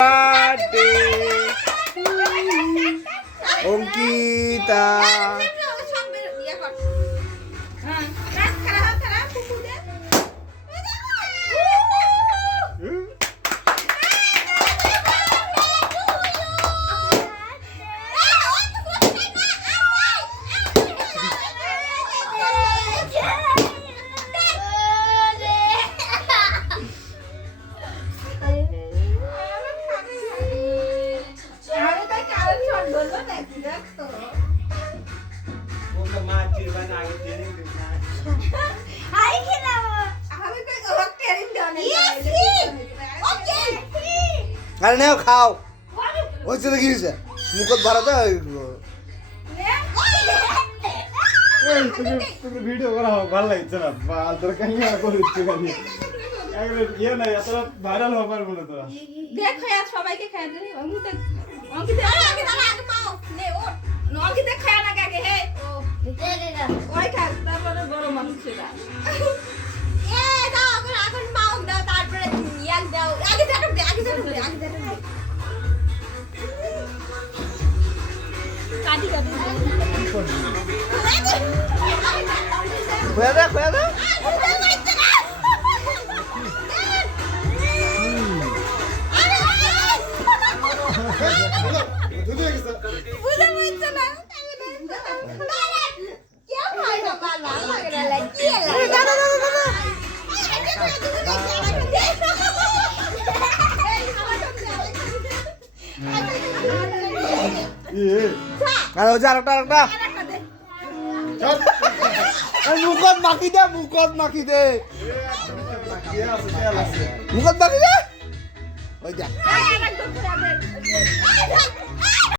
birthday to you, Ongkita. আরে নেও খাও। হয়েছে তো কি হয়েছে মুখত ভরাতে তোকে ভিডিও করা হোক ভালো লাগছে না। বা তোর কাহিনী করে ইচ্ছে খালি একবার ইয়ে নাই এতটা ভাইরাল হবার বলে তোরা। দেখো সবাইকে খাই দে অঙ্কিতা খুঁয়ে দে খুঁয়ে দে। বুঝে পারছে না আর ওই আরেকটা আরেকটা। মুখত মাখি দে মুখত মাখি দে। মুখত মাখি দে? ওই যা